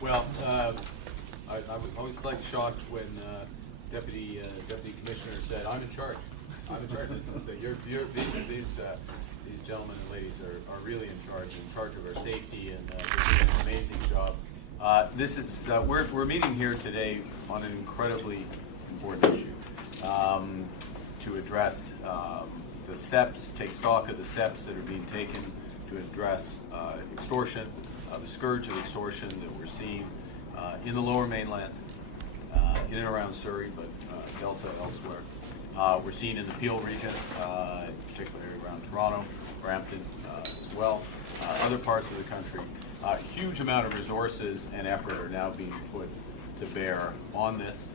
Well, I always like shocked when deputy commissioner said, "I'm in charge. I'm in charge." This is these gentlemen and ladies are really in charge of our safety, and they're doing an amazing job. This is we're meeting here today on an incredibly important issue to address the steps, take stock of the steps that are being taken to address extortion, the scourge of extortion that we're seeing in the Lower Mainland, in and around Surrey, but Delta elsewhere. We're seeing in the Peel region, particularly around Toronto, Brampton as well, other parts of the country. A huge amount of resources and effort are now being put to bear on this.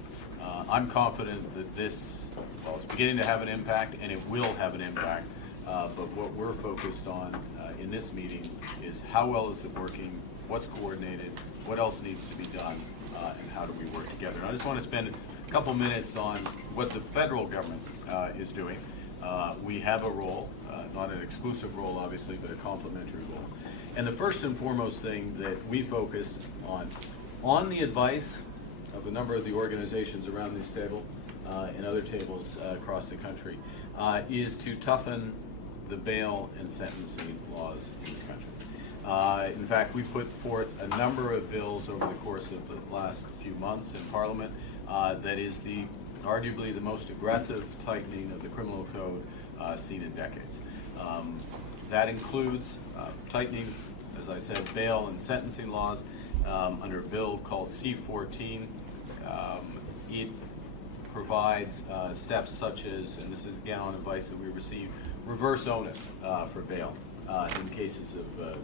I'm confident that this, well, it's beginning to have an impact, and it will have an impact. But what we're focused on in this meeting is how well is it working, what's coordinated, what else needs to be done, and how do we work together. And I just want to spend a couple minutes on what the federal government is doing. We have a role, not an exclusive role obviously, but a complementary role. And the first and foremost thing that we focused on the advice of a number of the organizations around this table and other tables across the country, is to toughen the bail and sentencing laws in this country. In fact, we put forth a number of bills over the course of the last few months in Parliament that is arguably the most aggressive tightening of the criminal code seen in decades. That includes tightening, as I said, bail and sentencing laws under a bill called C-14. It provides steps such as, and this is again on advice that we receive, reverse onus for bail in cases of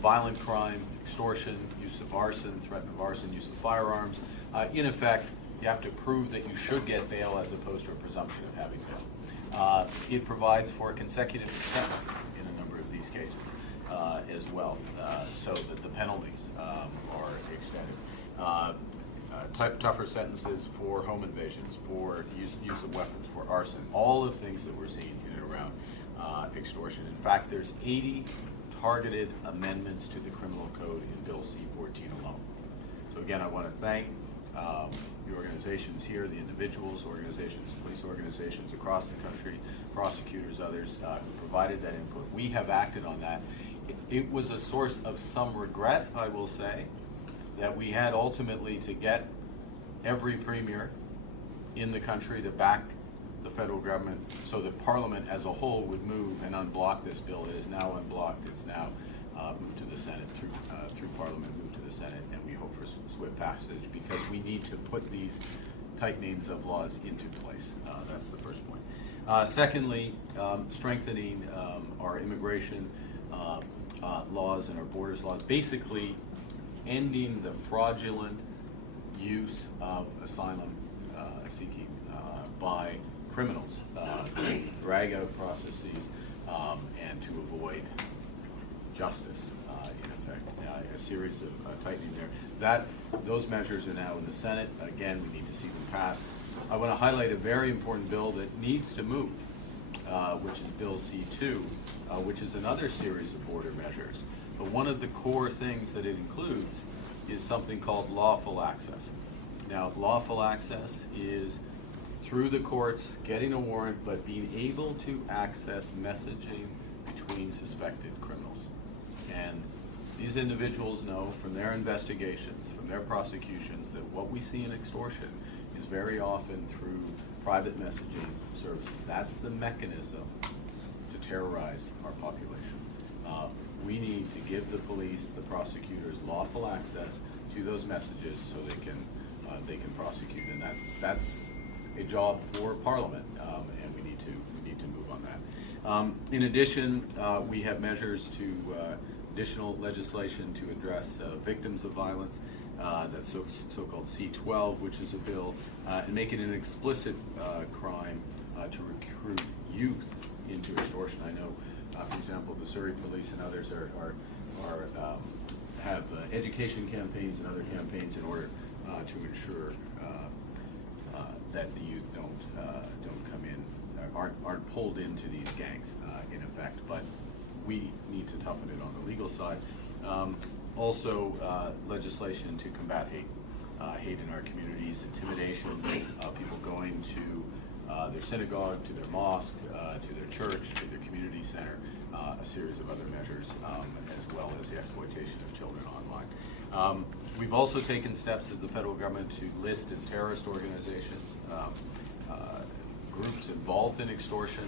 violent crime, extortion, use of arson, threat of arson, use of firearms. In effect, you have to prove that you should get bail as opposed to a presumption of having bail. It provides for consecutive sentencing in a number of these cases as well, so that the penalties are extended. Tougher sentences for home invasions, for use of weapons, for arson, all the things that we're seeing in and around extortion. In fact, there's 80 targeted amendments to the criminal code in Bill C-14 alone. So again, I want to thank the organizations here, the individuals, organizations, police organizations across the country, prosecutors, others who provided that input. We have acted on that. It was a source of some regret, I will say, that we had ultimately to get every premier in the country to back the federal government so that Parliament as a whole would move and unblock this bill. It is now unblocked. It's now moved to the Senate, through Parliament, moved to the Senate, and we hope for swift passage because we need to put these tightenings of laws into place. That's the first point. Secondly, strengthening our immigration laws and our borders laws, basically ending the fraudulent use of asylum seeking by criminals to drag out processes and to avoid justice, in effect. A series of tightening there. Those measures are now in the Senate. Again, we need to see them passed. I want to highlight a very important bill that needs to move, which is Bill C-2, which is another series of border measures. But one of the core things that it includes is something called lawful access. Now, lawful access is through the courts getting a warrant, but being able to access messaging between suspected criminals. And these individuals know from their investigations, from their prosecutions, that what we see in extortion is very often through private messaging services. That's the mechanism to terrorize our population. We need to give the police, the prosecutors, lawful access to those messages so they can prosecute, and that's a job for Parliament, and we need to move on that. In addition, we have measures additional legislation to address victims of violence. That's so-called C-12, which is a bill, and make it an explicit crime to recruit youth into extortion. I know, for example, the Surrey police and others have education campaigns and other campaigns in order to ensure that the youth don't come in, aren't pulled into these gangs in effect. But we need to toughen it on the legal side. Also, legislation to combat hate. Hate in our communities, intimidation, people going to their synagogue, to their mosque, to their church, to their community center, a series of other measures, as well as the exploitation of children online. We've also taken steps as the federal government to list as terrorist organizations groups involved in extortion.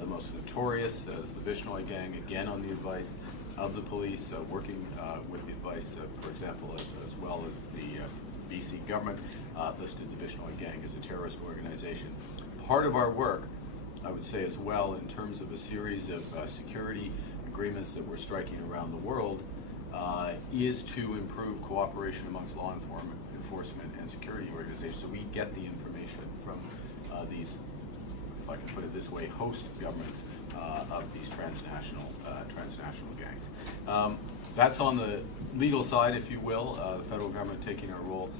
The most notorious is the Vishnoi gang, again on the advice of the police, working with the advice, for example, as well as the BC government listed the Vishnoi gang as a terrorist organization. Part of our work, I would say as well, in terms of a series of security agreements that we're striking around the world, is to improve cooperation amongst law enforcement and security organizations, so we get the information from these, if I can put it this way, host governments of these transnational gangs. That's on the legal side, if you will, the federal government taking our role.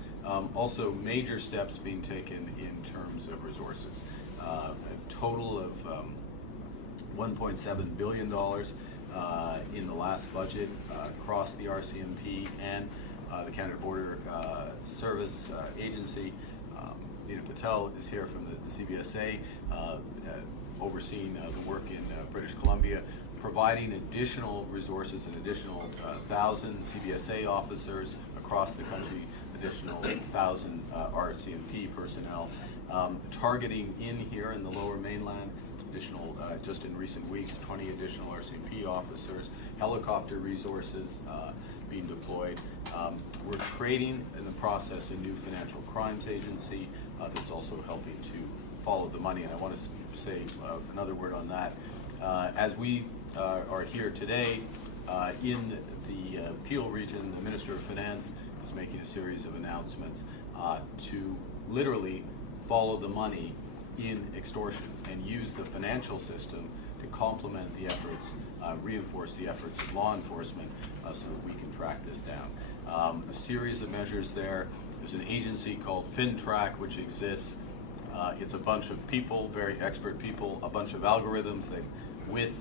Also, major steps being taken in terms of resources. A total of $1.7 billion in the last budget across the RCMP and the Canada Border Service Agency. Nina Patel is here from the CBSA, overseeing the work in British Columbia, providing additional resources, an additional 1,000 CBSA officers across the country, additional 1,000 RCMP personnel, targeting in here in the Lower Mainland, additional, just in recent weeks, 20 additional RCMP officers, helicopter resources being deployed. We're creating, in the process, a new financial crimes agency that's also helping to follow the money. And I want to say another word on that. As we are here today, in the Peel region, the Minister of Finance is making a series of announcements to literally follow the money in extortion and use the financial system to complement the efforts, reinforce the efforts of law enforcement so that we can track this down. A series of measures there. There's an agency called FinTrack which exists. It's a bunch of people, very expert people, a bunch of algorithms that with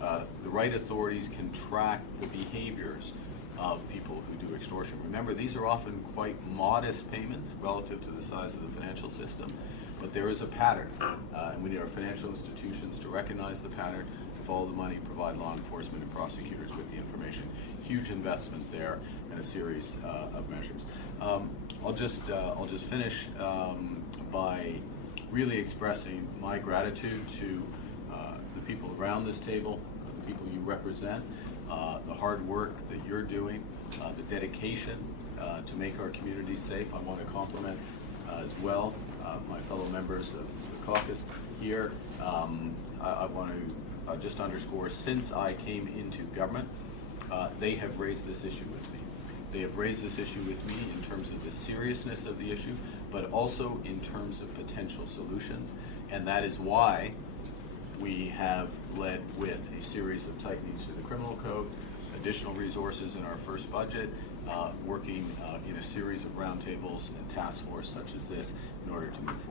the right authorities can track the behaviors of people who do extortion. Remember, these are often quite modest payments relative to the size of the financial system, but there is a pattern, and we need our financial institutions to recognize the pattern, to follow the money, provide law enforcement and prosecutors with the information. Huge investment there and a series of measures. I'll just finish by really expressing my gratitude to the people around this table, the people you represent, the hard work that you're doing, the dedication to make our communities safe. I want to compliment as well my fellow members of the caucus here. I want to just underscore, since I came into government, they have raised this issue with me. They have raised this issue with me in terms of the seriousness of the issue, but also in terms of potential solutions, and that is why we have led with a series of tightenings to the criminal code, additional resources in our first budget, working in a series of roundtables and task force such as this in order to move forward.